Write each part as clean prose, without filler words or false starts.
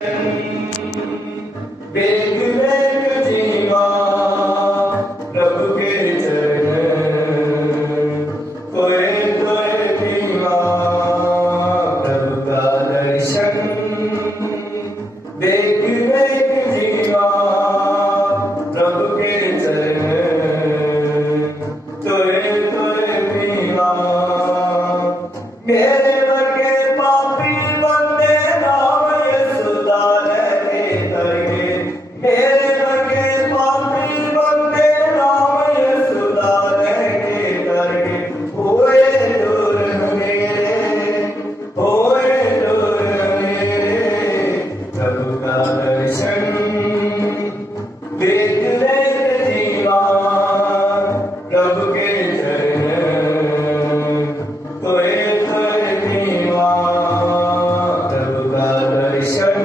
वेग वेग जीवा प्रभु के चरण, कोय कोय पीवा प्रभु का दर्शन। वेग वेग जीवा प्रभु के चरण, कोय कोय पीवा। मेरे वर्गे पापी बंदे नाम यीशुदा लेके तरगे, मेरे वर्गे पापी बंदे नाम यीशुदा लेके तरगे। होए दूर मेरे, होए दूर मेरे प्रभु का दर्शन। वेग वेग जीवा प्रभु के चरण, कोय कोय पीवा प्रभु का दर्शन।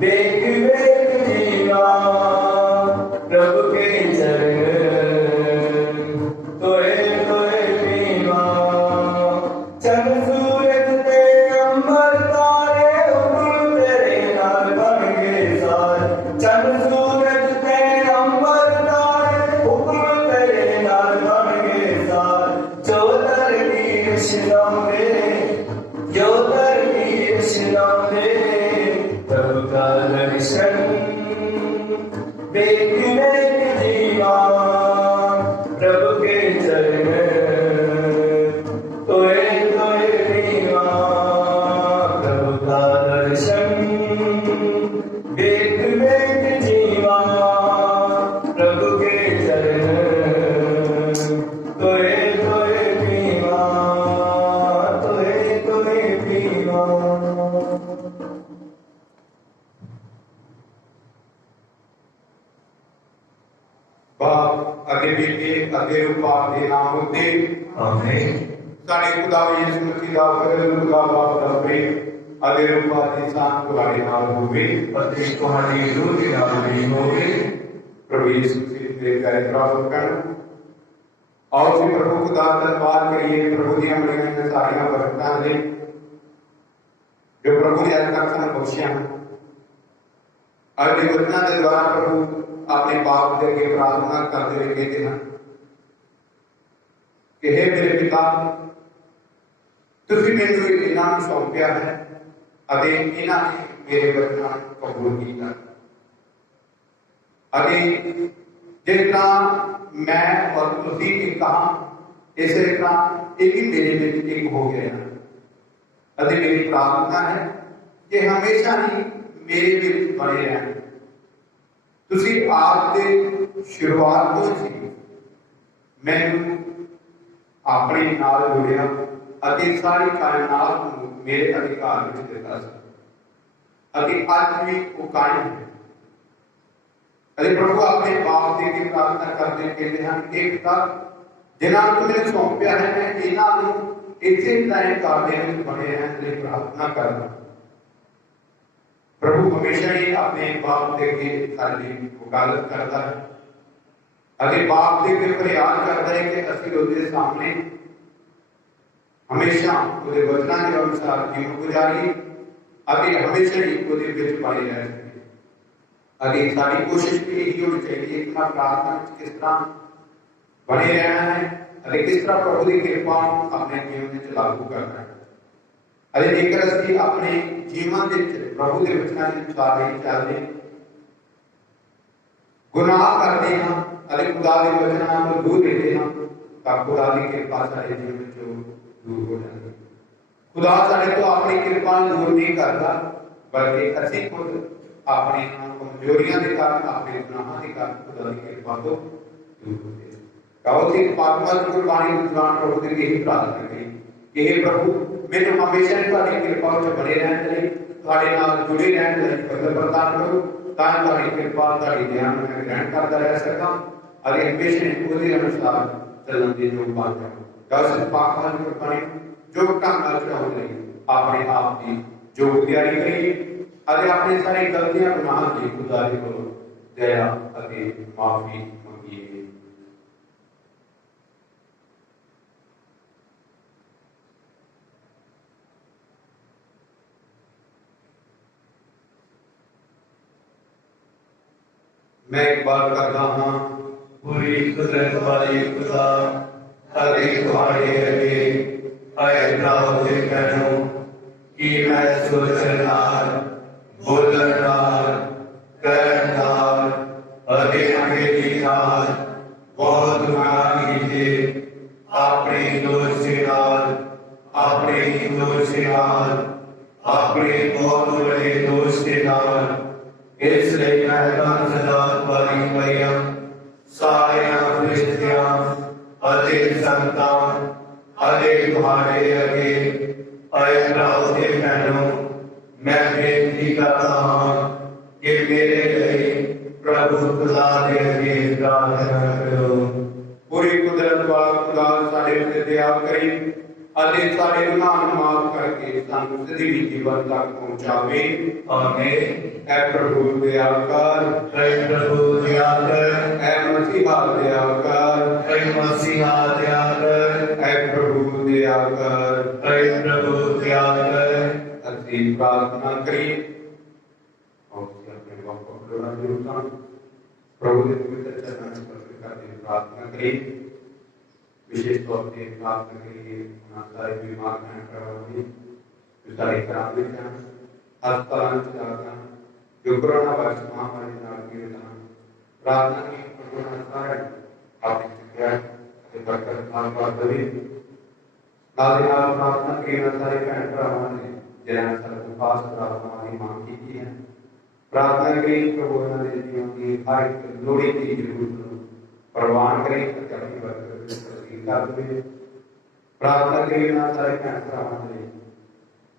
वेग वेग जीवा प्रभु के चरण, कोय कोय पीवा। चंद सूरज ते अंबर तारे हुक्म तेरे नाल बन गए सारे। चंद सूरज ते अंबर तारे हुक्म तेरे नाल बन गए सारे। जो तरकीब सिलांदे, जो तरकीब सिलांदे प्रभु का दर्शन। वेग वेग जीवा प्रभु के चरण, कोय कोय पीवा प्रभु का दर्शन। वेग वेग जीवा प्रभु के चरण, कोय कोय पीवा, कोय कोय पीवा। बाप अगे बेटे अगे रूपा दे नाम उत्ते आमीन। साडे खुदा यीशु मसीह दा फजल खुदा बाप दा प्रेम अगे रूपा दी शान तुहाडे नाल होवे ਅਤੇ ਤੁਹਾਡੀ रूह ਦੇ ਨਾਲ ਵੀ ਹੋਵੇ। प्रभु यीशु मसीह दे प्यारे प्राप्त करन। आओ जी प्रभु खुदा धन्यवाद करिए प्रभु दी मिलियां सारियां बरकतां दे जो प्रभु ने अज तक सानू बख्शियां। अज दे वचनां दे द्वारा प्रभु अपने बाप दे अगे प्रार्थना करते हुए कहते हैं कि हे मेरे पिता, तुसीं मैनूं इन्हां नूं सौंपिया है अते इन्हां ने मेरे वचनां नूं कबूल कीता। अते जिस तरह मैं और तुसीं एक हाँ, इस तरह ये भी मेरे विच एक हो गया है। अते मेरी प्रार्थना है कि हमेशा ही मेरे विच बने रहन। तुसीं आप दे शुरुआत तो ही मैनूं अपने नाल जोड़िया अते सारी कायनात नूं मेरे अधिकार विच दिता सी अते अज भी वो कायम है। अरे प्रभु अपने बाप दे के प्रार्थना करते कहते हैं कि पिता, जिन्हां नूं मैनूं सौंपिया है मैं इन्हां नूं इसे तरह कारने विच बने रहण लई प्रार्थना करदा। प्रभु हमेशा ही अपने बाप दे के साडी वकालत करता है अरे बाप दे के फरियाद करता है कि असीं उसके सामने हमेशा उसके वचनां के अनुसार जीवन गुजारिए अरे हमेशा ही उसके विच बने रह सके। अरे साडी कोशिश भी यही होनी चाहिए कि मैं प्रार्थना विच किस तरह बने रहना है अरे किस तरह प्रभु की कृपा अपने जीवन में लागू करना है। अरे जेकर असीं अपने जीवन विच प्रभु के वचनां के अनुसार नहीं चलते, गुनाह करते हैं अरे खुदा के वचनां तो दूर रहते हैं, तो खुदा की कृपा साडे जीवन विचों दूर हो जाती है। खुदा साडे तो अपनी कृपा दूर नहीं करता, बल्कि असीं खुद अपनी कमजोरियां के कारण अपने गुनाहां के कारण खुदा की कृपा तो दूर होते हैं। कहो कि पात्मा की कुर्बानी के दौरान प्रभु के यही प्रार्थना करी कि हे प्रभु, मैनूं हमेशा तुहाडी कृपा विच बने रहण लई, तुहाडे नाल जुड़े रहण लई फजल प्रदान करो, तां तुहाडी कृपा तुहाडी दया नूं मैं ग्रहण करदा रह सकां अते हमेशा उसके अनुसार चलण दी योग बन जावां। दस पापां की कुर्बानी जो ढंग नाल चढ़ाउण लई अपने आप की जो तैयारी करिए अरे अपने सारी गलतियां गुनाह की खुदा दे कोलों दया अते माफी मंगीए। मैं इकबाल करता हाँ पूरी कुदरत वाली खुदा अति तुम्हारे अगे आए भराओ ते भैनों कि मैं सोचण नाल बोलण नाल कहण नाल अति अंगेजी नाल बहुत गुनाह कीते अपने दोष नाल अपने बहुत बड़े दोष के नाल इसलिए मैं धन्यवाद वाली मरियम सारियां फरिश्तियां अते संतां अते तुम्हारे अगे आए भराओ ते भैनों मैं बेनती करता हाँ कि मेरे लिए प्रभु खुदा दे अगे प्रार्थना करो। पूरी कुदरत वाला खुदा साढ़े उत्ते दया करी अते साढ़े गुनाह नूं माफ करके सानूं सजीवी जीवन तक पहुंचावे। आमीन। ऐ प्रभु दया कर, ऐ प्रभु दया कर, ऐ मसीहा दया कर, ऐ मसीहा दया कर, ऐ प्रभु दया कर। ऐ प्रभु दया कर। असीं प्रार्थना करिए और अपने बाप को बुला देवता प्रभु के पवित्र चरणों में समर्पित करके प्रार्थना करिए। विशेष तौर पे प्रार्थना करिए सारे बीमार हैं प्रभु जो सारे कराने का अस्पताल जाना जो कोरोना वायरस महामारी नाल पीड़ित हैं प्रार्थना की प्रभु ने सारे आपकी सिद्धियां ते बरकत नाल पादवी नाल प्रार्थना करिए सारे भैन भरावां ने जिन्होंने सारे पास प्रार्थना की मांग की है प्रार्थना करिए प्रभु ने जीवन की हर एक लोड़ी की जरूरत प्रवान करें अपनी बरकत कर दे। प्रार्थना करिए ना सारे भैन भरावां ने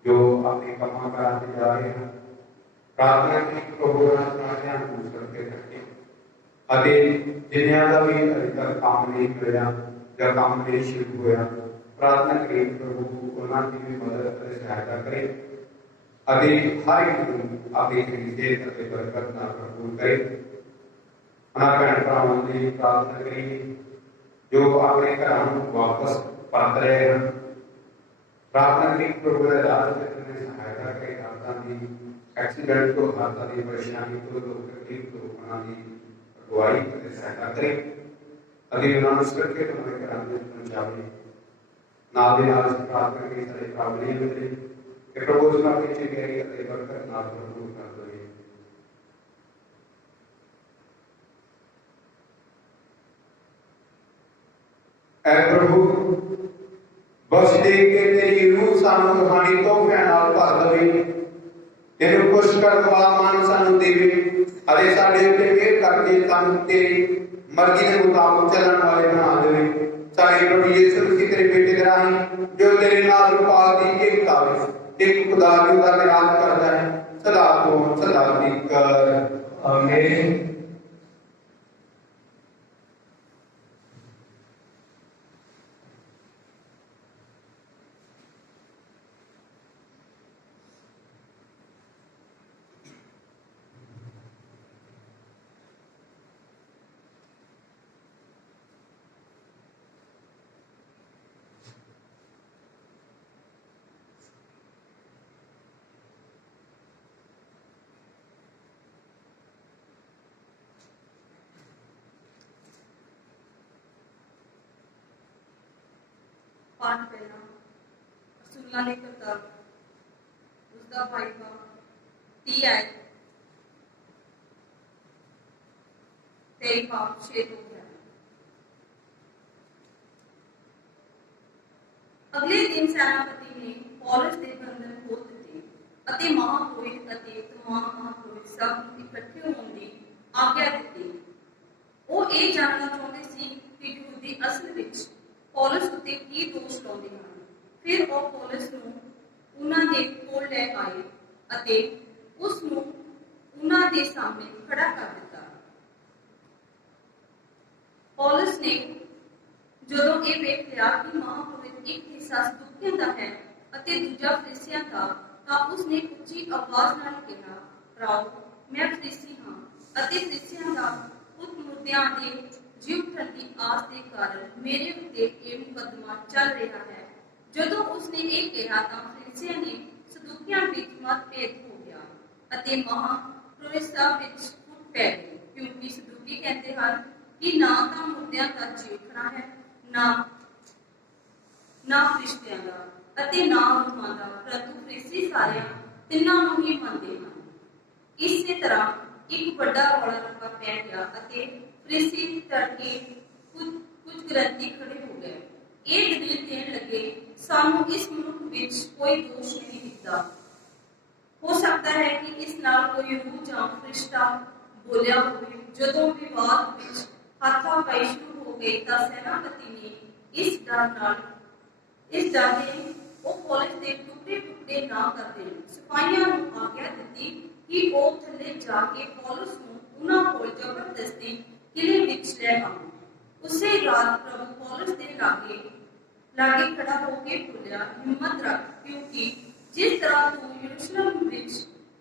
जो अपने कमां कराते जा रहे हैं प्रार्थना की प्रभु ने अपना ध्यान करके रखे अभी जिन्हों का भी अभी तक काम नहीं मिलया या काम नहीं शुरू होया प्रार्थना करिए प्रभु उन्होंने भी मदद और सहायता करे अभी हर एक अपनी खरीदे और बरकत ना भरपूर करे। अपना भैन भरावां की प्रार्थना करिए जो अपने घरों वापस परत रहे हैं प्रार्थना करिए प्रभु के रास्ते में सहायता करे हालात की एक्सीडेंट तो हालात की परेशानी तो तकलीफ तो उन्होंने अगुवाई और सहायता करे अभी उन्होंने सुरक्षित उन्होंने घरों में पहुंचावे नाल प्रार्थना करिए सारे प्रावली मिले कि प्रभु उसका पीछे गहरी और बरकत नाल भरपूर कर दे। ऐ प्रभु बस दे के तेरी रूह सानू कहानी तोहफे नाल भर दवे तेनू खुश करने वाला मन सानू देवे अरे साडे उत्ते मेहर करके सानू तेरी मर्जी के मुताबिक चलने वाले बना देवे। सारे प्रभु यीशु मसीह तेरे बेटे दे राही जो तेरे नाल रूपाल दी एकता विच एक खुदा की दा विराज करता है सदा तो सदा कर आमीन। पाठ पहला रसूलुल्लाह ने किताब उसका भाई का 30 आयत 23 पाप 6 हो गया। अगले दिन सेनापति ने पौलुस के बंधन खोल दिए ਅਤੇ महापुरोहित ਅਤੇ तमाम महापुरोहित सब इकट्ठे होने की आज्ञा दी। ਉਹ ਇਹ ਜਾਣਨਾ ਚਾਹੁੰਦੇ ਸੀ ਕਿ ਯਹੂਦੀ ਅਸਲ ਵਿੱਚ ਪੌਲਸ ਉੱਤੇ ਕੀ ਦੋਸ਼ ਲਾਉਂਦੇ ਹਨ। ਫਿਰ ਉਹ ਪੌਲਸ ਨੂੰ ਉਹਨਾਂ ਦੇ ਕੋਲ ਲੈ ਆਏ ਅਤੇ ਉਸ ਨੂੰ ਉਹਨਾਂ ਦੇ ਸਾਹਮਣੇ ਖੜਾ ਕਰ ਦਿੱਤਾ। ਪੌਲਸ ਨੇ ਜਦੋਂ ਇਹ ਵੇਖ ਲਿਆ ਕਿ ਮਹਾਪੁਰਖ ਇੱਕ ਹਿੱਸਾ ਸਦੂਕਿਆਂ ਦਾ ਹੈ ਅਤੇ ਦੂਜਾ ਫਰੀਸੀਆਂ ਦਾ, ਤਾਂ ਉਸਨੇ ਉੱਚੀ ਆਵਾਜ਼ ਨਾਲ ਕਿਹਾ, ਭਰਾਓ, ਮੈਂ ਫਰੀਸੀ ਹਾਂ ਅਤੇ ਫਰੀਸੀਆਂ ਦਾ ਪੁੱਤ ਮੁਰਦਿਆਂ ਦੇ ਜਿਉ ਉੱਠਣ ਦੀ ਆਸ ਦੇ ਕਾਰਨ ਮੇਰੇ ਉੱਤੇ ਇਹ ਮੁਕੱਦਮਾ ਚੱਲ ਰਿਹਾ ਹੈ। ਜਦੋਂ ਉਸਨੇ ਇਹ ਕਿਹਾ ਤਾਂ ਫਰੀਸੀਆਂ ਨੇ ਸਦੂਕਿਆਂ ਵਿੱਚ ਮਤਭੇਦ ਹੋ ਗਿਆ ਅਤੇ ਮਹਾਪੁਰਖ ਸਭਾ ਵਿੱਚ ਫੁੱਟ ਪੈ ਗਏ। ਕਿਉਂਕਿ ਸਦੂਕੀ ਕਹਿੰਦੇ ਹਨ ਕਿ ਨਾ ਤਾਂ ਮੁਰਦਿਆਂ ਦਾ ਜੀਵਣਾ ਹੈ, ਨਾ ਫਰਿਸ਼ਤਿਆਂ ਦਾ ਅਤੇ ਨਾ ਰੂਹਾਂ ਦਾ, ਪਰੰਤੂ ਫਰੀਸੀ ਸਾਰਿਆਂ ਤਿੰਨਾਂ ਨੂੰ ਹੀ ਮੰਨਦੇ ਹਨ। ਇਸੇ ਤਰ੍ਹਾਂ ਇੱਕ ਵੱਡਾ ਰੌਲਾ ਰੱਪਾ ਪੈ ਗਿਆ ਅਤੇ ਫਰੀਸੀ ਤੜਕੇ ਕੁਝ ਗ੍ਰੰਥੀ ਖੜੇ ਹੋ ਗਏ। ਇਹ ਦਲੀਲ ਦੇਣ ਲੱਗੇ, ਸਾਨੂੰ ਇਸ ਮਨੁੱਖ ਵਿੱਚ ਕੋਈ ਦੋਸ਼ ਨਹੀਂ ਦਿਖਦਾ। ਹੋ ਸਕਦਾ ਹੈ ਕਿ ਇਸ ਨਾਲ ਕੋਈ ਰੂਹ ਜਾਂ ਫਰਿਸ਼ਤਾ ਬੋਲਿਆ ਹੋਵੇ। ਜਦੋਂ ਵਿਵਾਦ ਵਿੱਚ ਹਾਥਾਪਾਈ ਸ਼ੁਰੂ ਹੋ ਗਈ ਤਾਂ ਸੈਨਾਪਤੀ ਨੇ ਇਸ ਡਰ ਦੇ ਉਹ ਪੌਲੁਸ ਦੇ ਟੁਕੜੇ ਨਾ ਕਰ ਦੇਣ। ਸਿਪਾਹੀਆਂ ਨੂੰ ਆਗਿਆ ਦਿੱਤੀ ਕਿ ਉਹ ਥੱਲੇ ਜਾ ਕੇ ਪੌਲੁਸ ਨੂੰ ਉਹਨਾਂ ਕੋਲ ਜ਼ਬਰਦਸਤੀ ਕਿਲੇ ਵਿੱਚ ਲੈ ਆਉਣ। ਉਸੇ ਰਾਤ ਪ੍ਰਭੂ ਪੌਲੁਸ ਦੇ ਲਾਗੇ ਖੜਾ ਹੋ ਕੇ ਬੋਲਿਆ, ਹਿੰਮਤ ਰੱਖ, ਕਿਉਂਕਿ ਜਿਸ ਤਰ੍ਹਾਂ ਤੂੰ ਯਰੂਸ਼ਲਮ ਵਿੱਚ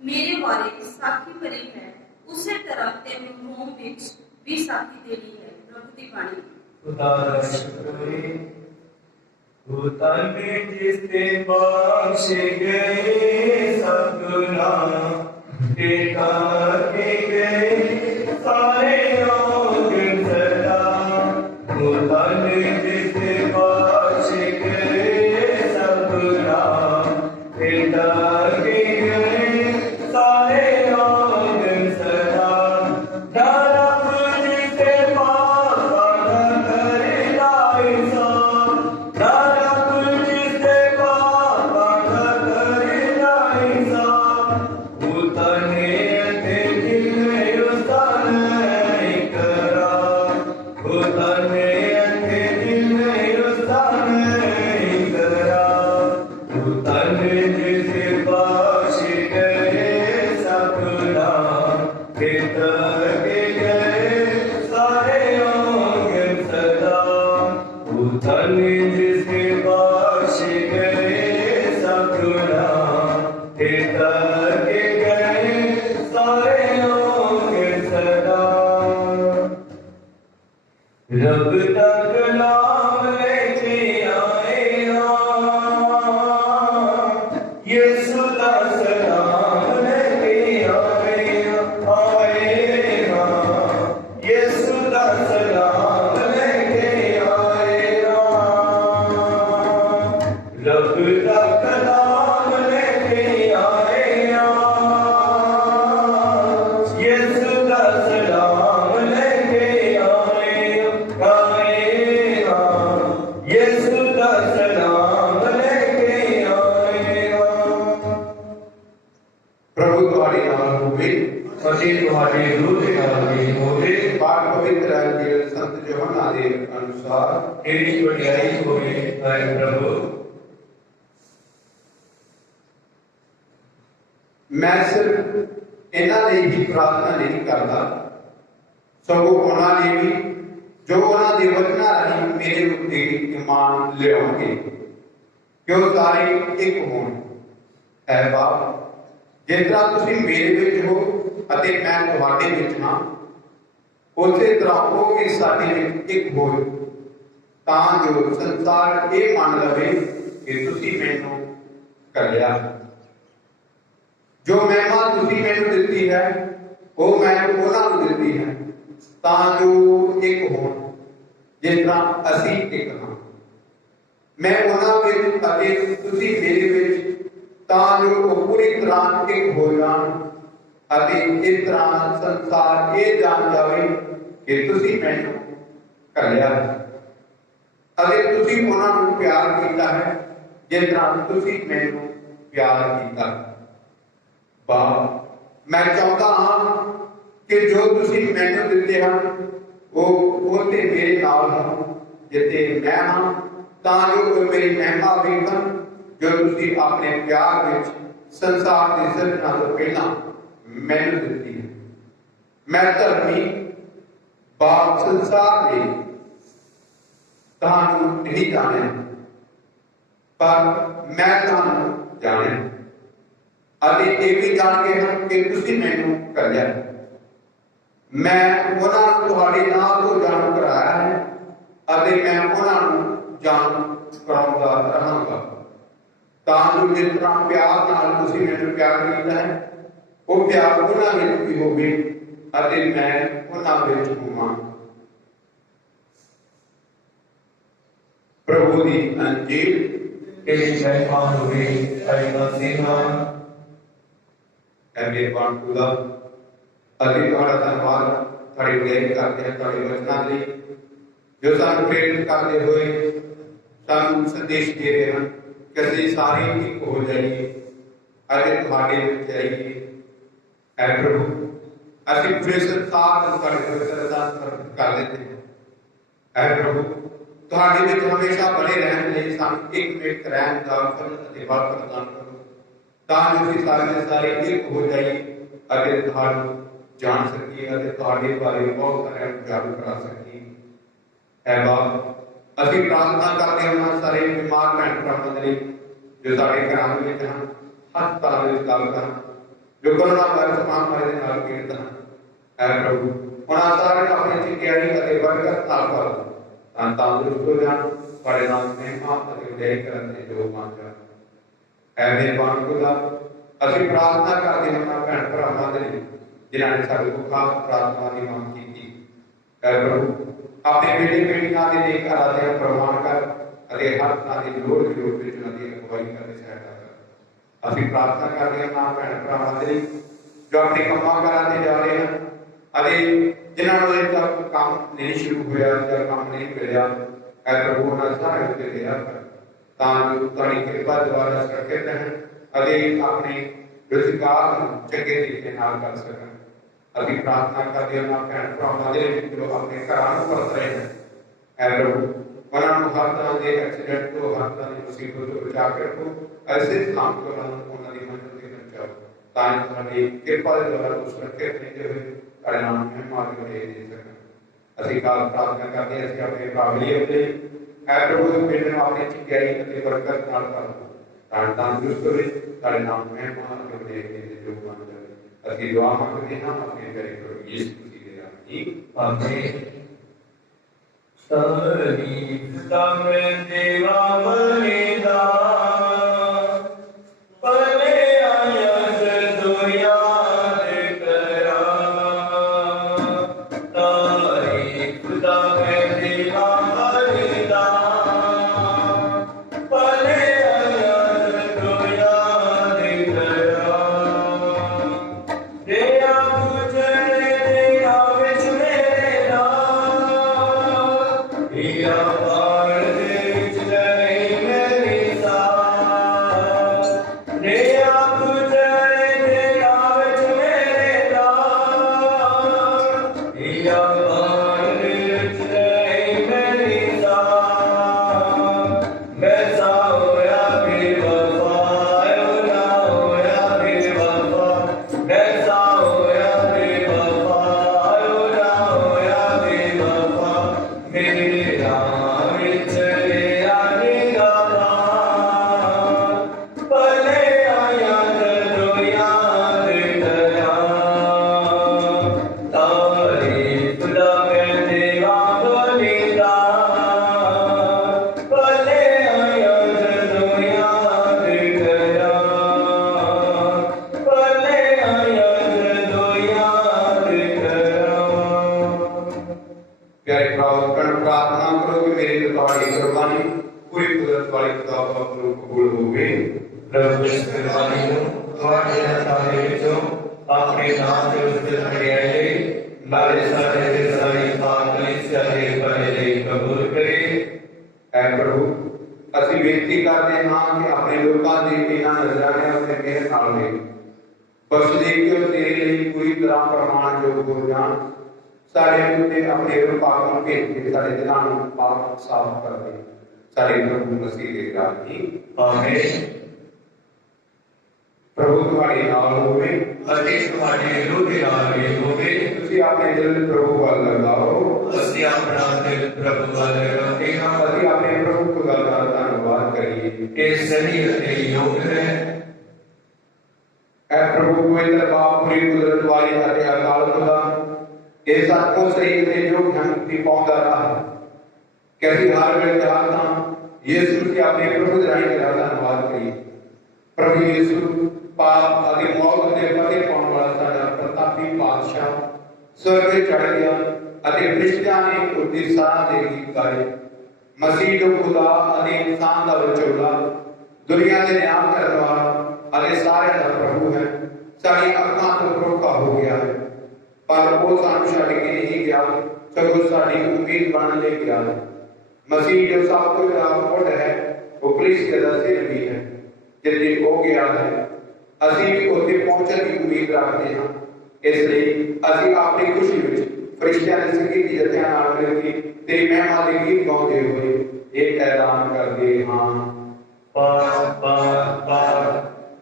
ਮੇਰੇ ਬਾਰੇ ਸਾਖੀ ਭਰੀ ਹੈ, ਉਸੇ ਤਰ੍ਹਾਂ ਤੈਨੂੰ ਰੋਮ ਵਿੱਚ ਵੀ ਸਾਖੀ ਦੇਣੀ ਹੈ। ਪ੍ਰਭੂ ਦੀ ਬਾਣੀ। खुदा का शुक्र है, खुदा ने जिससे बख्शे गए सब गुनाह टेका के गए सारे लोग सदा। खुदा ने जिससे बख्शे गए सब गुनाह टेका के गए सारे लोग सदा। रब का कलाम लेके आए यीशु का सलाम लेके आए यीशु का सलाम लेके आए रब का कलाम लेके आए यीशु का सलाम लेके आए यीशु का सलाम लेके आए। प्रभु तुम्हारे नाम होवे, ਅਸੀਂ ਤੁਹਾਡੇ ਰੂਹ ਦੇ ਨਾਲ ਵੀ ਹੋਵੇ। पाठ पवित्र अंजील संत यूहन्ना के अनुसार तेरी वडियाई होवे है प्रभु। मैं सिर्फ इन्हां ਲਈ ही प्रार्थना नहीं करता, सगों उन्हां ਲਈ भी जो उन्हां दे वचनां राਹੀਂ मेरे उत्ते ईमान लियाउणगे कि ਉਹ ਸਾਰੇ ਇੱਕ ਹੋਣ। ऐ बाप, जिस तरह तुसीं मेरे विच हो ਅਤੇ मैं ਤੁਹਾਡੇ ਵਿੱਚ ਹਾਂ, ਉਸੇ ਤਰ੍ਹਾਂ ਉਹ ਵੀ ਸਾਡੇ ਵਿੱਚ ਇੱਕ ਹੋਏ, ਤਾਂ ਜੋ ਸੰਸਾਰ ਇਹ ਮੰਨ ਲਵੇ ਕਿ ਤੁਸੀਂ ਮੈਨੂੰ ਘੱਲਿਆ। ਜੋ ਮਹਿਮਾ ਤੁਸੀਂ ਮੈਨੂੰ ਦਿੱਤੀ ਹੈ ਉਹ ਮੈਂ ਉਹਨਾਂ ਨੂੰ ਦਿੱਤੀ ਹੈ, ਤਾਂ ਜੋ ਇੱਕ ਹੋਣ ਜਿਸ ਤਰ੍ਹਾਂ ਅਸੀਂ ਇੱਕ ਹਾਂ। ਮੈਂ ਉਹਨਾਂ ਵਿੱਚ ਅਤੇ ਤੁਸੀਂ ਮੇਰੇ ਵਿੱਚ, ਤਾਂ ਜੋ ਉਹ ਪੂਰੀ ਤਰ੍ਹਾਂ ਇੱਕ ਹੋ ਜਾਣ ਅਤੇ ਇਸ ਤਰ੍ਹਾਂ ਸੰਸਾਰ ਇਹ ਜਾਣ ਜਾਵੇ ਕਿ ਤੁਸੀਂ ਮੈਨੂੰ ਘੱਲਿਆ ਅਤੇ ਤੁਸੀਂ ਉਹਨਾਂ ਨੂੰ ਪਿਆਰ ਕੀਤਾ ਹੈ ਜਿਸ ਤਰ੍ਹਾਂ ਤੁਸੀਂ ਮੈਨੂੰ ਪਿਆਰ ਕੀਤਾ। ਬਾਪ, ਮੈਂ ਚਾਹੁੰਦਾ ਹਾਂ ਕਿ ਜੋ ਤੁਸੀਂ ਮੈਨੂੰ ਦਿੱਤੇ ਹਨ ਉਹ ਤੇ ਮੇਰੇ ਨਾਲ ਹੋਣ ਜਿੱਥੇ ਮੈਂ ਹਾਂ, ਤਾਂ ਜੋ ਉਹ ਮੇਰੀ ਮਹਿਮਾ ਵੇਖਣ ਜੋ ਤੁਸੀਂ ਆਪਣੇ ਪਿਆਰ ਵਿੱਚ ਸੰਸਾਰ ਦੀ ਸਿਰਜਣਾ ਤੋਂ ਪਹਿਲਾਂ ਮੈਨੂੰ ਦਿੱਤੀ ਹੈ। ਮੈਂ ਧਰਮੀ ਬਾਪ ਸੰਸਾਰ ਦੇ ਤੁਹਾਨੂੰ ਨਹੀਂ ਜਾਣਿਆ, ਪਰ ਮੈਂ ਤੁਹਾਨੂੰ ਜਾਣਿਆ ਅਤੇ ਇਹ ਵੀ ਜਾਣ ਕੇ ਹਨ ਕਿ ਤੁਸੀਂ ਮੈਨੂੰ ਘੱਲਿਆ। ਮੈਂ ਉਹਨਾਂ ਨੂੰ ਤੁਹਾਡੇ ਨਾਮ ਤੋਂ ਜਾਣੂ ਕਰਾਇਆ ਹੈ ਅਤੇ ਮੈਂ ਉਹਨਾਂ ਨੂੰ ਜਾਣੂ ਕਰਾਉਂਦਾ ਰਹਾਂਗਾ, ਤਾਂ ਜੋ ਜਿਸ ਤਰ੍ਹਾਂ ਪਿਆਰ ਨਾਲ ਤੁਸੀਂ ਮੈਨੂੰ ਪਿਆਰ ਕੀਤਾ ਹੈ ਉਹ ਪਿਆਰ ਉਹਨਾਂ ਵਿੱਚ ਵੀ ਹੋਵੇ ਅਤੇ ਮੈਂ ਉਹਨਾਂ ਵਿੱਚ ਹੋਵਾਂ। ਪ੍ਰਭੂ ਦੀ ਅੰਜੀਲ। ਤੇਰੀ ਮਹਿਮਾ ਹੋਵੇ ਹਰੀ ਮਸੀਹਾ। ਐ ਮਿਹਰਬਾਨ ਖੁਦਾ, ਅਸੀਂ ਤੁਹਾਡਾ ਧੰਨਵਾਦ ਤੁਹਾਡੀ ਬੜਾਈ ਕਰਦੇ ਹਾਂ ਤੁਹਾਡੇ ਵਚਨਾਂ ਲਈ ਜੋ ਸਾਨੂੰ ਪ੍ਰੇਰਿਤ ਕਰਦੇ ਹੋਏ ਸਾਨੂੰ ਸੰਦੇਸ਼ ਦੇ ਰਹੇ ਹਨ ਕਿ ਅਸੀਂ ਸਾਰੇ ਇੱਕ ਹੋ ਜਾਈਏ ਅਤੇ ਤੁਹਾਡੇ ਵਿੱਚ ਆਈਏ। ਐ ਪ੍ਰਭੂ, ਅਸੀਂ ਪੂਰੇ ਸੰਸਾਰ ਨੂੰ ਤੁਹਾਡੇ ਪਵਿੱਤਰ ਦਾਸ ਕਰ ਦਿੰਦੇ ਹਾਂ। ਐ ਪ੍ਰਭੂ, ਤੁਹਾਡੇ ਵਿੱਚ ਹਮੇਸ਼ਾ ਬਣੇ ਰਹਿਣ ਲਈ ਸਾਨੂੰ ਇੱਕ ਮਿੰਟ ਰਹਿਣ ਦਾ ਕਰਨ ਅਤੇ ਬਲ ਪ੍ਰਦਾਨ ਕਰੋ ਤਾਂ ਜੋ ਅਸੀਂ ਸਾਰੇ ਦੇ ਸਾਰੇ ਇੱਕ ਹੋ ਜਾਈਏ ਅਤੇ ਤੁਹਾਨੂੰ ਜਾਣ ਸਕੀਏ ਅਤੇ ਤੁਹਾਡੇ ਬਾਰੇ ਬਹੁਤ ਸਾਰਿਆਂ ਨੂੰ ਜਾਣੂ ਕਰਾ ਸਕੀਏ। ਐ ਬਾਪ, ਅਸੀਂ ਪ੍ਰਾਰਥਨਾ ਕਰਦੇ ਹਾਂ ਸਾਰੇ ਬਿਮਾਰ ਭੈਣ ਭਰਾਵਾਂ ਦੇ ਲਈ ਜੋ ਸਾਡੇ ਘਰਾਂ ਵਿੱਚ ਹਨ, ਹਸਪਤਾਲਾਂ ਵਿੱਚ ਦਾਖਲ ਹਨ, ਜੋ ਕਰੋਨਾ ਵਾਇਰਸ ਮਹਾਮਾਰੀ ਦੇ ਨਾਲ ਪੀੜਤ ਹਨ। ਐ ਪ੍ਰਭੂ, ਉਹਨਾਂ ਸਾਰਿਆਂ ਨੂੰ ਆਪਣੀ ਚੰਗਿਆਈ ਅਤੇ ਬਰਕਤ ਨਾਲ ਭਰ ਤਾਂ ਤੰਦਰੁਸਤ ਹੋ ਜਾਣ, ਤੁਹਾਡੇ ਨਾਲ ਮਹਿਮਾ ਅਤੇ ਉਦੈ ਕਰਨ ਦੇ ਯੋਗ ਬਣ ਜਾਣ। ਐ ਮਿਹਰਬਾਨ ਖੁਦਾ, ਅਸੀਂ ਪ੍ਰਾਰਥਨਾ ਕਰਦੇ ਹਾਂ ਭੈਣ ਭਰਾਵਾਂ ਦੇ ਲਈ ਜਿਨ੍ਹਾਂ ਨੇ ਸਾਡੇ ਕੋਲ ਖਾਸ ਪ੍ਰਾਰਥਨਾ ਦੀ ਮੰਗ ਕੀਤੀ। ਐ ਪ੍ਰਭੂ, ਆਪਣੇ ਬੇਟੇ ਬੇਟੀਆਂ ਦੇ ਨੇਕ ਅਰਾਧਿਆਂ ਪ੍ਰਵਾਨ ਕਰ ਅਤੇ ਹਰ ਤਰ੍ਹਾਂ ਦੀ ਲੋੜ ਵਿੱਚ ਉਹਨਾਂ ਦੀ ਅਗਵਾਈ ਕਰਕੇ ਸਹਾਇਤਾ ਕਰ। ਅਸੀਂ ਪ੍ਰਾਰਥਨਾ ਕਰਦੇ ਹਾਂ ਭੈਣ ਭਰਾਵਾਂ ਦੇ ਲਈ ਜੋ ਆਪਣੇ ਕੰਮਾਂ ਕਾਰਾਂ ਤੇ ਜਾ ਰਹੇ ਹਨ ਅਤੇ ਜਿਨ੍ਹਾਂ ਨੂੰ ਅਜੇ ਤੱਕ ਕੰਮ ਨਹੀਂ ਸ਼ੁਰੂ ਹੋਇਆ ਜਾਂ ਕੰਮ ਨਹੀਂ ਮਿਲਿਆ। ਐ ਪ੍ਰਭੂ, ਉਹਨਾਂ ਸਾਰੇ ਉੱਤੇ ਦਇਆ ਕਰ ਤਾਂ ਜੋ ਤੁਹਾਡੀ ਕਿਰਪਾ ਦੁਆਰਾ ਸੁਰੱਖਿਅਤ ਰਹਿਣ ਅਤੇ ਆਪਣੇ ਰੁਜ਼ਗਾਰ ਨੂੰ ਚੰਗੇ ਤਰੀਕੇ ਨਾਲ ਕਰ ਸਕਣ। ਅਸੀਂ ਪ੍ਰਾਰਥਨਾ ਕਰਦੇ ਹਾਂ ਭੈਣ ਭਰਾਵਾਂ ਦੇ ਲਈ ਜੋ ਆਪਣੇ ਘਰਾਂ ਨੂੰ ਪਰਤ ਰਹੇ ਹਨ। ਐ ਪ੍ਰਭੂ, ਉਹਨਾਂ ਨੂੰ ਹਰ ਤਰ੍ਹਾਂ ਦੇ ਐਕਸੀਡੈਂਟ ਤੋਂ, ਹਰ ਤਰ੍ਹਾਂ ਦੀ ਮੁਸੀਬਤ ਤੋਂ ਬਚਾ ਕੇ ਰੱਖੋ। ਐਸੇ ਸਲਾਮਤ ਉਹਨਾਂ ਦੀ ਮੰਜ਼ਿਲ ਤੇ ਪਹੁੰਚਾਓ ਤਾਂ ਜੋ ਤੁਹਾਡੀ ਕਿਰਪਾ ਦੇ ਦੁਆਰਾ ਉਹ ਸੁਰੱਖਿਅਤ ਰਹਿੰਦੇ ਹੋਏ ਤੁਹਾਡੇ ਨਾਮ ਨੂੰ ਮਹਿਮਾ ਦੇ ਸਕਣ। ਅਸੀਂ ਖਾਸ ਪ੍ਰਾਰਥਨਾ ਕਰਦੇ ਹਾਂ ਅਸੀਂ ਆਪਣੇ ਕਾਬਲੀਅਤ ਦੇ ਐ ਪ੍ਰਭੂ ਪਿੰਡ ਨੂੰ ਆਪਣੀ ਚੰਗਿਆਈ ਅਤੇ ਬਰਕਤ ਨਾਲ ਭਰ ਦਿਓ ਤਾਂ ਤੰਦਰੁਸਤ ਹੋਵੇ, ਤੁਹਾਡੇ ਨਾਮ ਨੂੰ ਮਹਿਮਾ ਅਤੇ ਉਦੈ ਦੇ ਯੋਗ ਬਣ ਜਾਵੇ। ਅਸੀਂ ਦੁਆ ਮੰਗਦੇ ਹਾਂ ਆਪਣੇ ਪਿਆਰੇ ਪ੍ਰਭੂ ਯਿਸੂ ਮਸੀਹ ਦੇ ਨਾਮ ਵਿੱਚ। ਆਮੀਨ। ਤਾਰੀਫ ਤਮੇ ਦੇਵਾ ਬਲਿਦਾ ਪਲੇ ਆਇਆ ਜਦੋਂ ਯਾਦ ਕਰਾਂ। ਤਾਰੀਫ ਤਮੇ ਦੇਵਾ ਬਲਿਦਾ ਪਲੇ ਆਇਆ ਜਦੋਂ ਯਾਦ ਕਰਾਂ। ਦੇਆ ਗੁਜਰੇ ਦੇਆ ਵਿੱਚ ਮੇਰੇ ਨਾਲ ਇਆ ਪਾਰ ਦੇ ਵਿੱਚ ਗਈ ਮੇਰੀ ਸਾਹ। ਦੇਆ ਗੁਜਰੇ ਦੇਆ ਵਿੱਚ ਮੇਰੇ ਨਾਲ ਇਆ ਪਾਰ ਦੇ ਵਿੱਚ ਗਈ ਮੇਰੀ ਸਾਹ। ਮੈਂ ਸਾ ਹੋਇਆ ਬੇਵਫਾ, ਨਾ ਹੋਇਆ ਬੇਵਫਾ। ਮੈਂ ਸਾ ਹੋਇਆ ਬੇਵਫਾ, ਨਾ ਹੋਇਆ ਬੇਵਫਾ। ਮੇਰੇ ਰਾਹ ਵਿੱਚ ਲਿਆ ਨਿਗਾਹਾਂ ਪਲੇ ਆਇਆ ਜਦੋਂ ਯਾਦ ਕਰਾਂ। ਤਾਰੀਫ ਦਾ ਮੈਂ ਦੇਵਾ ਬਲਿਦਾ ਪਲੇ ਆਇਆ ਜਦੋਂ ਯਾਦ ਕਰਾਂ। ਪਲੇ ਆਇਆ ਜਦੋਂ ਯਾਦ ਕਰਾਂ। ਪਿਆਰੇ ਭਰਾਓ, ਪ੍ਰਾਰਥਨਾ ਕਰੋ ਕਿ ਮੇਰੀ ਤੇ ਤੁਹਾਡੀ ਕੁਰਬਾਨੀ ਪੂਰੀ ਕੁਦਰਤ ਵਾਲੀ ਖੁਦਾ ਬਾਪ ਨੂੰ ਕਬੂਲ ਹੋਵੇ। ਪ੍ਰਭੂ ਇਸ ਕੁਰਬਾਨੀ ਨੂੰ ਤੁਹਾਡੇ ਹੱਥਾਂ ਦੇ ਵਿੱਚੋਂ ਆਪਣੇ ਨਾਮ ਦੇ ਉੱਤੇ ਵਡਿਆਈ ਲਈ ਨਾਲੇ ਸਾਡੇ ਤੇ ਸਾਰੀ ਪਾਪ ਕਲੀਸਿਆ ਦੇ ਭਲੇ ਲਈ ਕਬੂਲ ਕਰੇ। ਐ ਪ੍ਰਭੂ, ਅਸੀਂ ਬੇਨਤੀ ਕਰਦੇ ਹਾਂ ਕਿ ਆਪਣੇ ਲੋਕਾਂ ਦੇ ਇਹਨਾਂ ਨਜ਼ਰਾਨਿਆਂ ਉੱਤੇ ਮਿਹਰ ਨਾਲ ਵੇਖ ਬਖਸ਼ ਦੇ ਕੇ ਉਹ ਤੇਰੇ ਲਈ ਪੂਰੀ ਤਰ੍ਹਾਂ ਪ੍ਰਮਾਣਯੋਗ ਹੋ ਜਾਣ। ਸਾਡੇ ਉੱਤੇ ਆਪਣੇ ਰੂਪਾਂ ਨੂੰ ਭੇਜ ਕੇ ਸਾਡੇ ਦਿਲਾਂ ਨੂੰ ਪਾਕ ਸਾਫ਼ ਕਰ ਦੇ। ਸਾਡੇ ਪ੍ਰਭੂ ਮਸੀਹ ਦੇ ਨਾਮ ਵਿੱਚ ਆਮੀਨ। ਪ੍ਰਭੂ ਤੁਹਾਡੇ ਨਾਲ ਹੋਵੇ ਅਤੇ ਤੁਹਾਡੇ ਰੂਹ ਦੇ ਨਾਲ ਵੀ ਹੋਵੇ। ਤੁਸੀਂ ਆਪਣੇ ਦਿਲ ਪ੍ਰਭੂ ਵੱਲ ਲਗਾਓ। ਅਸੀਂ ਆਪਣਾ ਦਿਲ ਪ੍ਰਭੂ ਵੱਲ ਲਗਾਉਂਦੇ ਹਾਂ। ਅਸੀਂ ਆਪਣੇ ਪ੍ਰਭੂ ਖੁਦਾ ਦਾ ਧੰਨਵਾਦ ਕਰੀਏ। ਇਹ ਸਹੀ ਅਤੇ ਯੋਗ ਹੈ। ਐ ਪ੍ਰਭੂ ਪਵਿੱਤਰ ਬਾਪ, ਪੂਰੀ ਕੁਦਰਤ ਵਾਲੀ ਅਤੇ ਅਕਾਲ ਖੁਦਾ, ਇਹ ਸਾਥੋਂ ਸਰੀਰ ਦੇ ਜੋ ਮੁਕਤੀ ਪਾਉਂਦਾ ਰਹਾ ਕਿ ਅਸੀਂ ਹਰ ਵੇਲੇ ਚਾਹਤਾਂ ਯਿਸੂ ਮਸੀਹ ਆਪਣੇ ਪ੍ਰਭੂ ਦੇ ਰਾਹੀਂ ਦਾ ਧੰਨਵਾਦ ਕਰੀਏ। ਪ੍ਰਭੂ ਯਿਸੂ ਪਾਪ ਅਤੇ ਮੌਤ ਦੇ ਫਤਿਹ ਪਾਉਣ ਵਾਲਾ ਸਾਡਾ ਪ੍ਰਤਾਪੀ ਪਾਤਸ਼ਾਹ, स्वर्ग चढ़ गया अति फरिश्तियां ने उसकी सराह दे गीत गाए। मसीह जो खुदा अति इंसान का विचोला, दुनिया के न्याय करने वाला अति सारे का प्रभु है, सारी अखां तो धोखा हो गया है, पर वो सानू छड्ड के नहीं गया, सगों साडी उम्मीद बन ले गया है। मसीह जो सब कुछ का मुढ़ है, वो कलीसिया का सिर भी है, जिथे हो गया है ਅਸੀਂ ਵੀ ਉੱਥੇ ਪਹੁੰਚਣ ਦੀ ਉਮੀਦ ਰੱਖਦੇ ਹਾਂ। ਇਸ ਲਈ ਅਸੀਂ ਆਪਣੀ ਖੁਸ਼ੀ ਵਿੱਚ ਫਰਿਸ਼ਤਿਆਂ ਦੇ ਸੰਗੀਤ ਜਥਿਆਂ ਨਾਲ ਮਿਲ ਕੇ ਤੇਰੀ ਮਹਿਮਾ ਦੇ ਗੀਤ ਗਾਉਂਦੇ ਹੋਏ ਇਹ ਐਲਾਨ ਕਰਦੇ ਹਾਂ। पार पार पार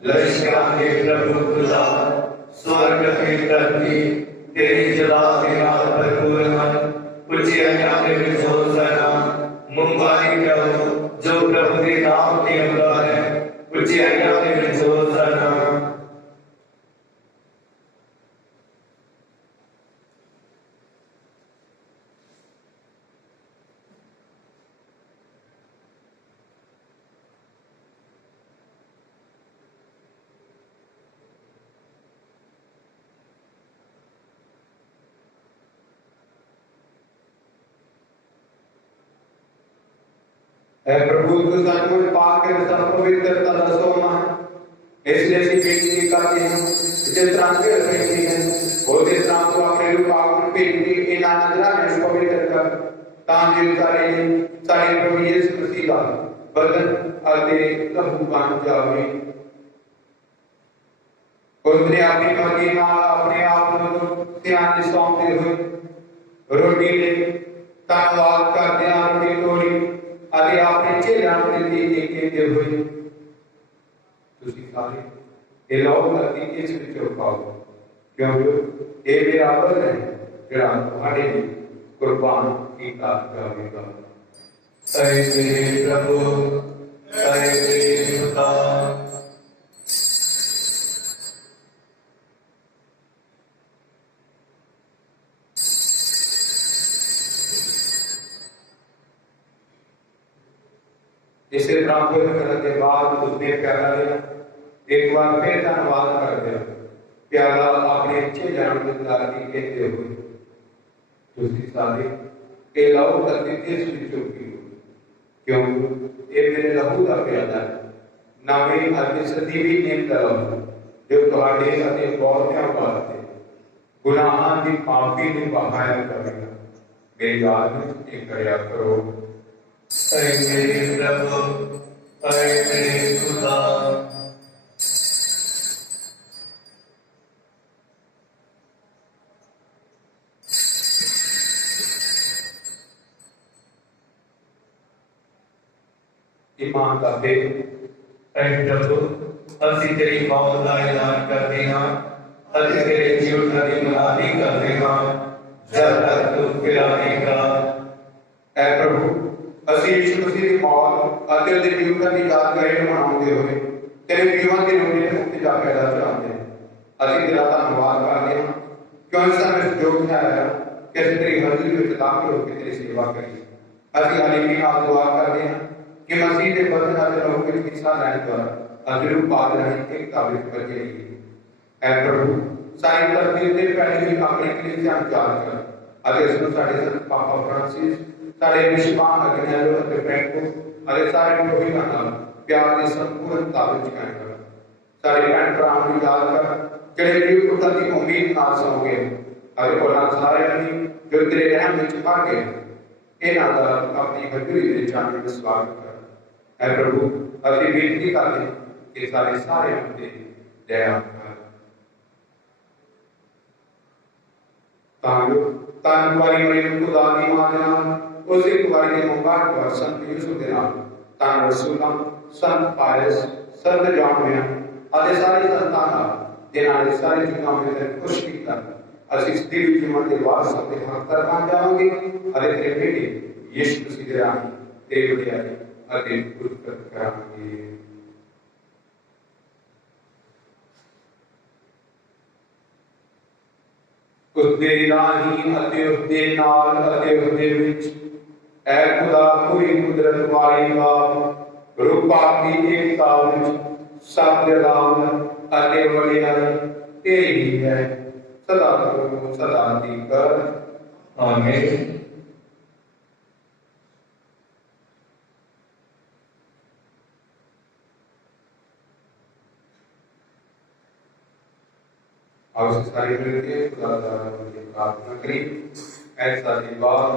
लश्करां के प्रभु खुदा, स्वर्ग की धरती तेरी जला के नाल भरपूर है। ऊंचाइयां के विच होसना, मुंबाई करो जो प्रभु के नाम की अमला है। ऊंचाइयां के विच होसना। ऐ प्रभु तू सानू पाक के सब पवित्रता का सोना है। इसलिए ਅਸੀਂ ਬੇਨਤੀ ਕਰਦੇ ਹਾਂ ਜਿਸ ਤਰ੍ਹਾਂ ਕਿ ਬੇਨਤੀ ਹੈ ਉਹਦੇ ਤਰ੍ਹਾਂ ਤੂੰ ਆਪਣੇ ਲੋਕ ਆਪ ਭੇਜ ਕੇ ਇਹਨਾਂ ਨਜ਼ਰਾਂ ਨੂੰ ਪਵਿੱਤਰ ਕਰ, ਤਾਂ ਜੋ ਸਾਡੇ ਪ੍ਰਭੂ ਯਿਸੂ ਮਸੀਹ ਦਾ ਬਦਨ ਅਤੇ ਲਹੂ ਬਣ ਜਾਵੇ। उसने अपनी मर्जी ਨਾਲ ਆਪਣੇ ਆਪ ਨੂੰ ਧਿਆਨ ਦੇ ਸੌਂਪਦੇ ਹੋਏ ਰੋਟੀ ਲਈ ਧੰਨਵਾਦ ਕਰਦੇ ਹਾਂ। ਰੋਟੀ ਤੋੜੀ ਅਤੇ ਆਪਣੇ ਚੇਲਿਆਂ ਨੂੰ ਦਿੱਤੀ ਕਹਿੰਦੇ ਹੋਏ ਤੁਸੀਂ ਸਾਰੇ ਇਹ ਲਓ ਅਤੇ ਇਸ ਵਿੱਚੋਂ ਖਾਓ, ਕਿਉਂਕਿ ਇਹ ਮੇਰਾ ਬਦਨ ਹੈ ਜਿਹੜਾ ਤੁਹਾਡੇ ਲਈ ਕੁਰਬਾਨ ਕੀਤਾ ਜਾਵੇਗਾ। ऐ मेरे प्रभु, ऐ मेरे खुदा, इसे प्राप्त करने के बाद उसने प्याला लिया, एक बार फिर धन्यवाद कर दिया, प्याला अपने अच्छे जानबूझदार की कहते हुए तुसी सारे के लाओ करके इस विचों की, क्योंकि ये मेरे लहू का प्याला है, ना मेरी अति सदी भी नेम का लहू जो तुम्हारे अति बहुतियां वास्ते गुनाहां की माफी ने बहाया करेगा। मेरी याद में एक करया करो। ऐ मेरे प्रभु, ऐ मेरे खुदा, ईमान का बेट ऐ प्रभु ਅਸੀਂ ਤੇਰੀ ਮੌਤ ਦਾ ਐਲਾਨ ਕਰਦੇ ਹਾਂ ਅਤੇ ਤੇਰੇ ਜੀ ਉਠਣ ਦੀ ਮਨਾਹੀ ਕਰਦੇ ਹਾਂ ਜਦ ਤੱਕ ਤੂੰ ਫਿਰਾਏਗਾ। ऐ प्रभु ਅਸੀਂ ਯਿਸੂ ਮਸੀਹ ਦੀ ਮੌਤ ਅਤੇ ਉਹਦੇ ਜੀਵਨ ਦੀ ਯਾਦਗਾਰੀ ਨੂੰ ਮਨਾਉਂਦੇ ਹੋਏ ਤੇਰੇ ਜੀਵਨ ਦੀ ਰੋਟੀ ਦੇ ਮੁਕਤੀ ਦਾ ਪੈਦਾ ਚਾਹੁੰਦੇ ਹਾਂ। ਅਸੀਂ ਤੇਰਾ ਧੰਨਵਾਦ ਕਰਦੇ ਹਾਂ ਕਿਉਂਕਿ ਸਾਨੂੰ ਜੋਗ ਠਹਿਰਾਇਆ ਕਿ ਅਸੀਂ ਤੇਰੀ ਹਜ਼ੂਰੀ ਵਿੱਚ ਦਾਖਲ ਹੋ ਕੇ ਤੇਰੀ ਸੇਵਾ ਕਰੀਏ। ਅਸੀਂ ਹਾਲੀਮੀ ਨਾਲ ਦੁਆ ਕਰਦੇ ਹਾਂ ਕਿ ਮਸੀਹ ਦੇ ਬਦਨ ਅਤੇ ਲਹੂ ਵਿੱਚ ਹਿੱਸਾ ਲੈਣ ਦੁਆਰਾ ਅਜਰੂ ਪਾਦ ਰਹੀ ਇੱਕ ਕਾਬਿਲ ਬਚੇ ਰਹੀਏ। ऐ प्रभु सारी धरती उत्ते फैली हुई अपनी कलीसिया ਨੂੰ ਯਾਦ ਕਰ ਅਤੇ ਇਸ ਨੂੰ ਸਾਡੇ ਸੰਤ ਪਾਪਾ ਫਰਾਂਸਿਸ, ਸਾਡੇ ਵਿਸ਼ਵਾਨ ਅਗਨੈਲੋ ਅਤੇ ਫ੍ਰੈਂਕੋ ਅਤੇ ਸਾਰੇ ਪ੍ਰਭੂਆਂ ਨਾਲ ਪਿਆਰ ਦੀ ਸੰਪੂਰਨਤਾ ਵਿੱਚ ਕਾਇਮ ਕਰ। ਸਾਡੇ ਭੈਣ ਭਰਾਵਾਂ ਨੂੰ ਯਾਦ ਕਰ ਜਿਹੜੇ ਜੀਵ ਪੁੱਤਰ ਦੀ ਉਮੀਦ ਨਾਲ ਸੌਂ ਗਏ ਅਤੇ ਉਹਨਾਂ ਸਾਰਿਆਂ ਨੂੰ ਜੋ ਤੇਰੇ ਰਹਿਮ ਵਿੱਚ ਆ ਗਏ ਇਹਨਾਂ ਦਾ ਆਪਣੀ ਹਜ਼ੂਰੀ ਦੇ ਚਾਨਣ ਵਿੱਚ ਸਵਾਗਤ ਕਰ। ऐ प्रभु ਅਸੀਂ ਬੇਨਤੀ ਕਰਦੇ ਕਿ ਸਾਰੇ ਉੱਤੇ ਦਇਆ ਕਰ। तान वाली मरियम खुदा की मां दे नाल उस एक वारी दे मुबारक वर संत यूसुफ दे नाल तान रसूलां संत पायस संत जॉन होया ਅਤੇ ਸਾਰੇ ਸੰਤਾਂ ਨਾਲ ਜਿਨ੍ਹਾਂ ਨੇ ਸਾਰੇ ਜੁਗਾਂ ਵਿੱਚ ਖੁਸ਼ ਕੀਤਾ। ਅਸੀਂ ਇਸ ਦੀ ਜੀਵਨ ਦੇ ਵਾਰਸ ਅਤੇ ਹੱਕਦਾਰ ਬਣ ਜਾਵਾਂਗੇ ਅਤੇ ਤੇਰੇ ਬੇਟੇ ਯਿਸੂ ਮਸੀਹ ਦੇ ਰਾਹ ਤੇਰੀ ਵਡਿਆਈ ਅਤੇ ਗੁਰਬਖਸ਼ ਕਰਾਂਗੇ। उसके राही अते उसके नाल अते उसके विच ऐ खुदा पूरी कुदरत वाली बाप रूपा की एकता विच सत्य राम अते वडियाई तेरी है सदा प्रभु सदा दीकर। आमीन। और सारी मिलके खुदा की प्रार्थना करी। ऐसा दीवार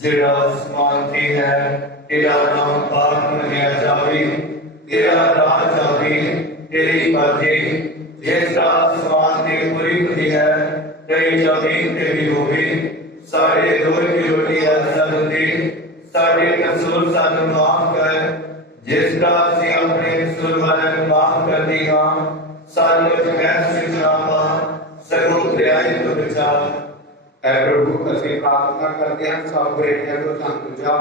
जिड़ा आसमान की है, तेरा नाम पाक मनाया जावे, तेरा राज आवे, तेरी मर्जी जिस आसमान की पूरी होती है, तेरी जमीन पे भी होगी। साढ़े रोज की रोटी ऐसा दे, साढ़े कसूर सानू माफ कर, जिस तरह असीं अपने कसूर वाले नूं माफ कर दिया, सानू कैसे चुनावा, सगों बुराई तो बचा। ऐ प्रभु ਅਸੀਂ प्रार्थना करते हैं सब बुराइयों को ਸਾਨੂੰ बचा।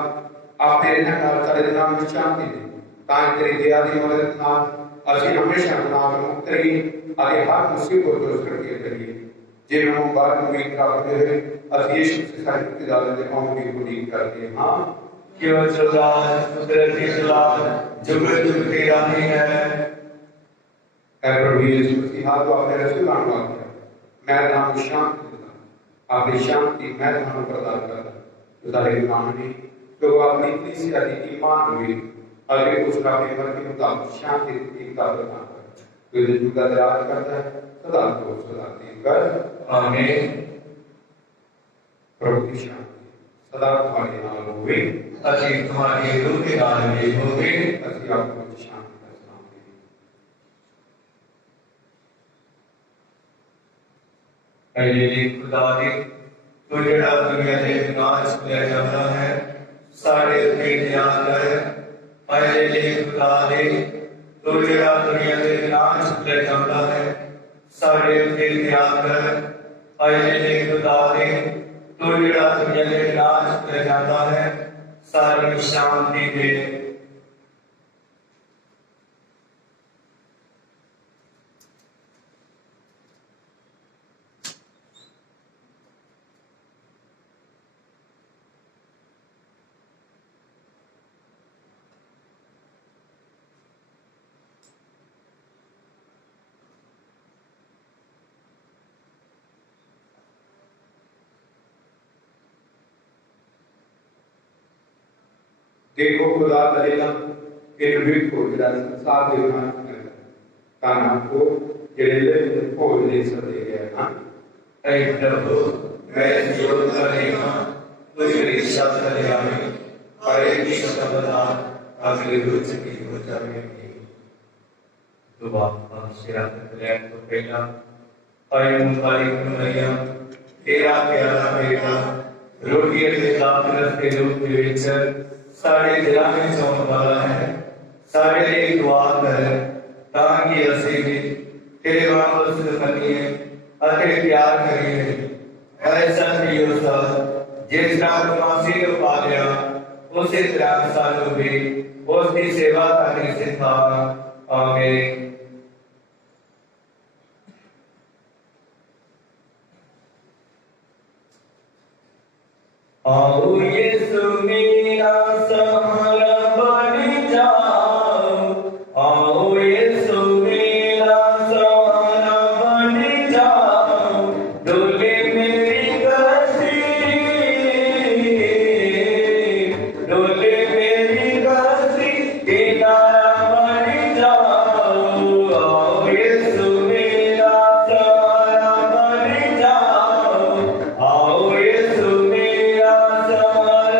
आप तेरे नाल सारे नाम में शांति दे, ताकि तेरी दया की मदद नाल ਅਸੀਂ हमेशा गुनाह मुक्त रहिए ਅਤੇ हर मुसीबत ਤੋਂ सुरक्षित रहिए। जिन्हें हम बार उम्मीद करते हुए ਅਸੀਂ यीशु से सारी खुदावंद के नाम की उम्मीद करते हैं। क्यों चला कुदरती जलाल जुग जुग तेरा ही है। ऐ प्रभु यीशु मसीह हाथ अपने रसूल आने मैं नाम शांति देता, अपनी शांति मैं तुहानू प्रदान करता। जो सारे गुनाह ने तो अपनी कलीसिया की ईमान हुई अगर उस रात के मर्जी मुताबिक शांति एकता प्रदान कर। जो दिन का राज करता है सदा को सदा देकर। आमीन। प्रभु की शांति सदा तुम्हारे नाल होवे, अति तुम्हारी रूह के नाल भी होवे। ਅਸੀਂ आपको शांति का सलाम देते। अये खुदा दी तू जड़ा दुनिया दे नाच ले जाता है, सारे ते ध्यान कर। अये खुदा दे तू जड़ा दुनिया दे नाच ले जाता है, सारे ते ध्यान कर। अये खुदा दे तू जड़ा दुनिया दे नाच ले जाता है, सारी शांति दे। देखो खुदा करेगा इन विक को जरा संसार के नाम करेगा ताना को जेले को ले सके गया ना। ऐ प्रभु मैं जो करेगा तुझे शब्द ले आवे, पर एक शब्द अगले रुच की हो जाएगी। दुआ आशीर्वाद ले तो पहला ऐ मुबारक मैया तेरा प्यारा बेटा रोटी के दाखिल के रूप में सारे दिलों में चौंक वाला है। सारे लिए दुआ कर ताकि असीं भी तेरे वापस बनिए अते प्यार करिए। ऐसा प्रियो सा जिस तरह मसीह को पा लिया उसी तरह सानू भी उसकी सेवा करनी सिखा। आमीन। आओ यीशु मेरा सहारा बन जाओ, आओ यीशु मेरा सहारा बन जाओ, डोले मेरी कश्ती, डोले मेरी कश्ती किनारा बन जाओ। आओ यीशु मेरा सहारा बन जाओ, आओ यीशु मेरा सहारा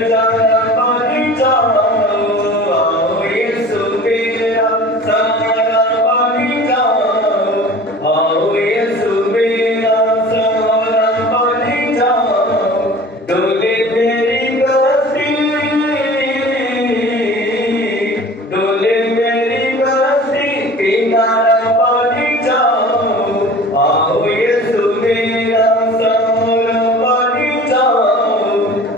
जाना बन जाओ, आओ यीशु मेरा सहारा बन जाओ, आओ यीशु मेरा सहारा बन जाओ। डोले मेरी बस्ती, डोले मेरी बस्ती, किनारा बन जाओ, आओ यीशु मेरा सहारा बन जाओ,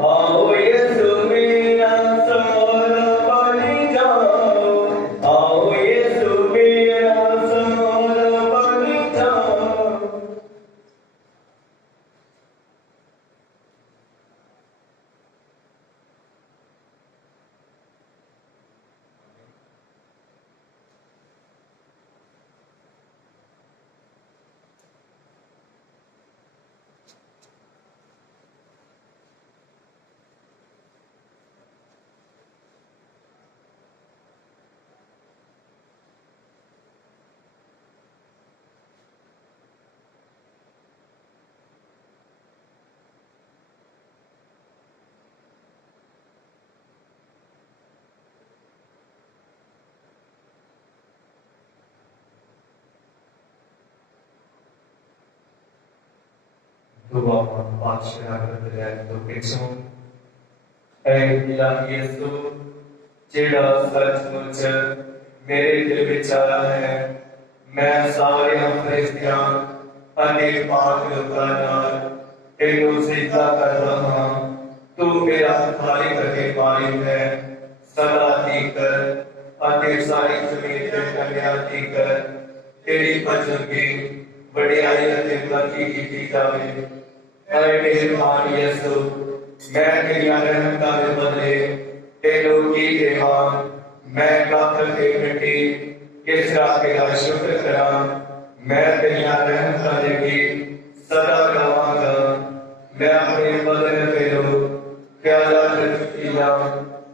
आओ यीशु मेरा सहारा बन जाओ, आओ यीशु मेरा सहारा बन जाओ। Doa Patriarca diretto ਪਿੱਛੋਂ ਐ ਇਲਾਹੀ ਯਿਸੂ ਜਿਹੜਾ ਸੱਚਮੁੱਚ ਮੇਰੇ ਦਿਲ ਵਿੱਚ ਆਇਆ ਹੈ, ਮੈਂ ਸਾਰਿਆਂ ਫਰਿਸ਼ਤਿਆਂ ਅਤੇ ਪਾਕ ਲੋਕਾਂ ਨਾਲ ਤੈਨੂੰ ਸਿਜਦਾ ਕਰਦਾ ਹਾਂ। ਤੂੰ ਮੇਰਾ ਖਾਲੀ ਕਰਕੇ ਪਾਣੀ ਹੈ, ਸਦਾ ਤੀਕਰ ਅਤੇ ਸਾਰੀ ਜ਼ਮੀਨ ਤੇ ਕੰਨਿਆ ਤੀਕਰ ਤੇਰੀ ਭਜਨਗੀ ਵਡਿਆਈ ਅਤੇ ਬਲਕੀ ਕੀਤੀ ਜਾਵੇ। ऐ मेहरबान यीशु, मैं तेरिया रहमतां दे बदले तेनू की देवां। मैं काफर ते मिट्टी किस रास्ते दा शुक्र करां। मैं तेरिया रहमतां दे गीत सदा गावांगा। मैं अपने बदन तेनू प्याला ते चुकिया,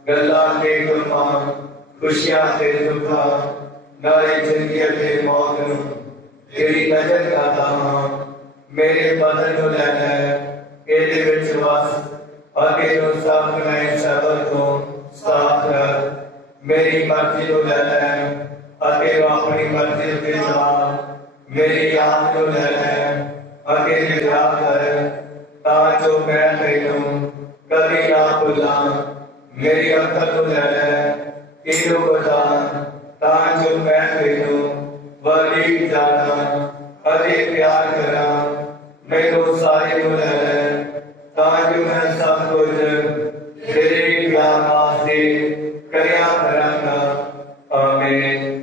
गल्लां ते गुरमां, खुशियां ते दुखां, नाले जिंदगी ते मौत नू तेरी नजर करदा हां। मेरे बदन को लेना है, ਇਹਦੇ ਵਿੱਚ ਵਸ ਅੱਗੇ ਨੂੰ ਸਾਫ ਬਣਾਏ ਸ਼ਬਦ ਤੋਂ ਸਾਫ ਕਰ। ਮੇਰੀ ਮਰਜ਼ੀ ਨੂੰ ਲੈ ਲੈ ਅੱਗੇ ਨੂੰ ਆਪਣੀ ਮਰਜ਼ੀ ਉੱਤੇ ਚਲਾ। ਮੇਰੀ ਆਪ ਨੂੰ ਲੈ ਲੈ ਅੱਗੇ ਲਿਖਾ ਕਰ, ਤਾਂ ਜੋ ਮੈਂ ਤੈਨੂੰ ਕਦੀ ਨਾ ਭੁੱਲਾਂ। ਮੇਰੀ ਅਕਲ ਨੂੰ ਲੈ ਲੈ ਇਹਨੂੰ ਬਤਾ, ਤਾਂ ਜੋ ਮੈਂ ਤੈਨੂੰ ਵਲੀ ਜਾਣਾ ਅਤੇ ਪਿਆਰ ਕਰਾਂ। ਮੈਨੂੰ ਸਾਰੇ ਨੂੰ ਲੈ ਲੈ, ਤਾਂ ਜੋ ਮੈਂ ਸਭ ਕੁਝ ਤੇਰੇ ਪਿਆਰ ਵਾਸਤੇ ਕਰਿਆ ਕਰਾਂਗਾ। ਆਮੀਨ।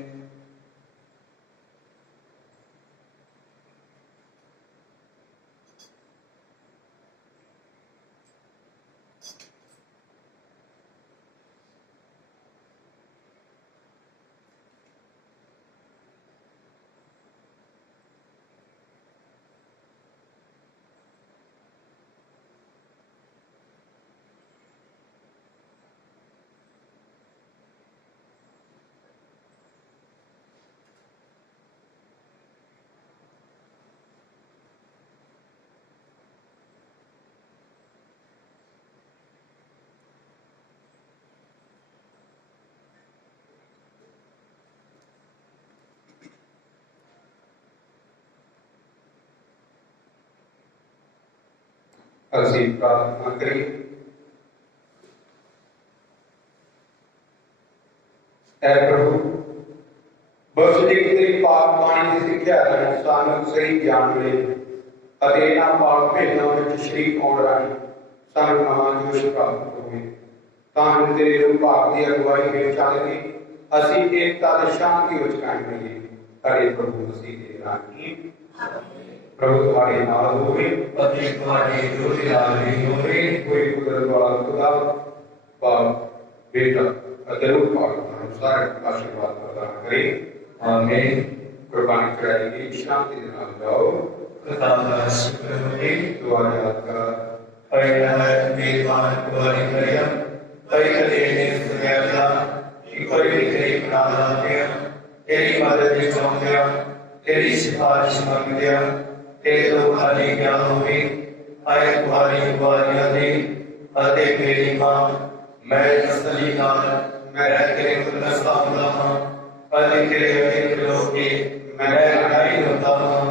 ਅਸੀਂ ਪ੍ਰਾਰਥਨਾ ਕਰੀਏ। ਐ ਪ੍ਰਭੂ, ਬਖਸ਼ਿਸ਼ ਤੇਰੀ ਪਾਕ ਬਾਣੀ ਦੀ ਸਿੱਖਿਆ ਰਾਹੀਂ ਸਾਨੂੰ ਸਹੀ ਗਿਆਨ ਮਿਲੇ ਅਤੇ ਇਹਨਾਂ ਪਾਕ ਭੇਦਾਂ ਵਿੱਚ ਸ਼ਰੀਕ ਹੋਣ ਰਾਹੀਂ ਸਾਨੂੰ ਨਵਾਂ ਜੋਸ਼ ਪ੍ਰਾਪਤ ਹੋਵੇ, ਤਾਂ ਜੋ ਤੇਰੇ ਰੂਹ ਪਾਕ ਦੀ ਅਗਵਾਈ ਹੇਠ ਚੱਲ ਕੇ ਅਸੀਂ ਏਕਤਾ ਤੇ ਸ਼ਾਂਤੀ ਵਿੱਚ ਕਾਇਮ ਰਹੀਏ। ਸਾਡੇ ਪ੍ਰਭੂ ਮਸੀਹ ਦੇ ਨਾਮ ਵਿੱਚ प्रभु तुम्हारे नाल होवे ਅਤੇ ਤੁਹਾਡੇ ਜੋਤੀ ਨਾਲ ਵੀ ਹੋਵੇ। ਕੋਈ ਕੁਦਰਤ ਵਾਲਾ ਖੁਦਾ ਬਾਪ ਬੇਟਾ ਅਤੇ ਰੂਹ ਪਾਕ ਨੂੰ ਸਾਰੇ ਆਸ਼ੀਰਵਾਦ ਪ੍ਰਦਾਨ ਕਰੇ। ਆਮੀਨ। ਕੁਰਬਾਨੀ ਚੜਾਈ ਦੀ ਸ਼ਾਂਤੀ ਦੇ ਨਾਲ ਜਾਓ। ਖੁਦਾ ਦਾ ਸ਼ੁਕਰ ਹੋਵੇ। ਦੁਆ ਯਾਦ ਕਰ ਪਹਿਲਾ ਮੇਰਬਾਨ ਕੁਰਬਾਨੀ ਕਰਿਆ ਪਹਿਲੇ ਨੇ ਸੁਣਿਆ ਕਿ ਕੋਈ ਵੀ ਗਰੀਬ ਨਾ ਲਾਇਆ ਤੇਰੀ ਮਦਦ ਵਿੱਚ ਆਉਂਦਿਆ ਤੇਰੀ ਸਿਫਾਰਿਸ਼ ਮੰਗਦਿਆ तेरे तो खाली क्या होगी। आए तुम्हारी बुआरियां दी अते मेरी मां मैं तसल्ली नाल मैं तेरे पुत्र सामना हां कदी तेरे अधीन लोके मैं लड़ाई होता हां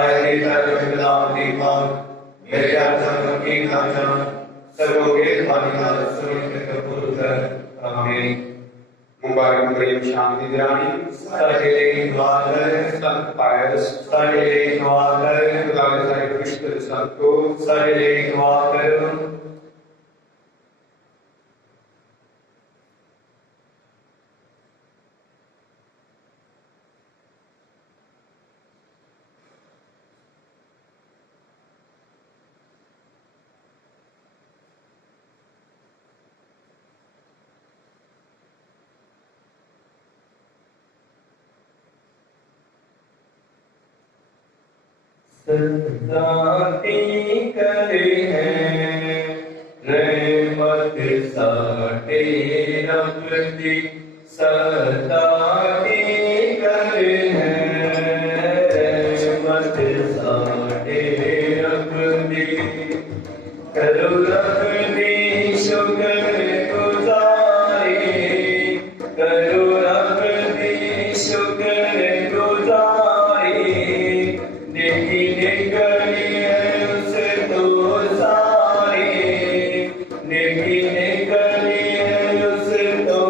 आए तेरा विलाप दी मांग मेरे आत्मा की कांचा सर्वोगे पानी नाल सुनित कपूर कर आमीन। मुबारक मरियम शांति दी रानी साडे लिए दुआ कर संत पायस साडे लिए दुआ कर खुदा दे सारे फरिश्ते ते संतो साडे लिए दुआ करो। सदाती करे हैं रहमत साटे रब दी सदाती करे हैं रहमत साटे रब दी करो रब दी शुक्र गुजारी करो रब दी शुक्र गुजारी देखी निकली है उसे तो सारी देखी निकली है उसे तो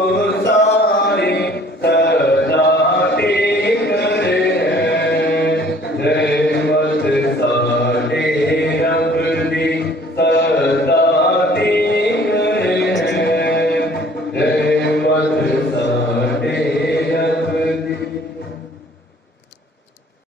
सारी सदा टेक करे रहमत साडे रब दी